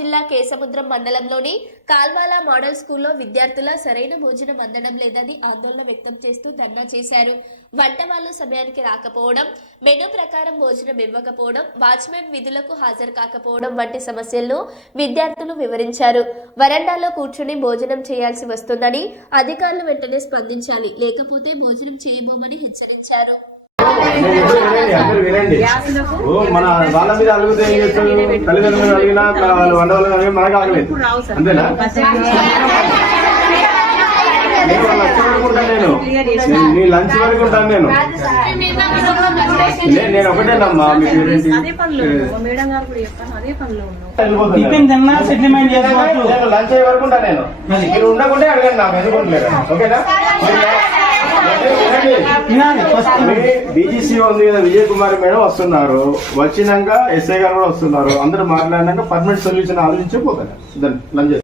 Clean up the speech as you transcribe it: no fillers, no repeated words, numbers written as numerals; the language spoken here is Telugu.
జిల్లా కేసముద్రం మండలంలోని కాల్వాల మోడల్ స్కూల్లో విద్యార్థుల సరైన భోజనం అందడం లేదని ఆందోళన వ్యక్తం చేస్తూ ధర్నా చేశారు. వంట వాళ్ళు సమయానికి రాకపోవడం, మెనూ ప్రకారం భోజనం ఇవ్వకపోవడం, వాచ్మెన్ విధులకు హాజరు కాకపోవడం వంటి సమస్యలను విద్యార్థులు వివరించారు. వరండాలో కూర్చుని భోజనం చేయాల్సి వస్తుందని అధికారులు వెంటనే స్పందించాలి, లేకపోతే భోజనం చేయబోమని హెచ్చరించారు. మన వాళ్ళ మీద అలుగుతే ఏం చేస్తారు? తల్లిదండ్రులు అడిగినా వండవాళ్ళు మనకు ఆగలేదు. అంతేనా? నేను మీ లంచ్ వరకు ఉంటాను. నేను ఒకటేనమ్మా, లంచ్ అయ్యే వరకు ఉంటాను నేను. మీరు ఉండకుంటే అడగండి, నాకు ఎందుకుంటలేదు. ఓకేనా? బీజీసీ ఉంది కదా, విజయ్ కుమార్ మేడం వస్తున్నారు. వచ్చినాక ఎస్ఐ గారు కూడా వస్తున్నారు. అందరూ మాట్లాడినాక పర్మనెంట్ సొల్యూషన్ ఆలోచించే పోతాను. లంచ్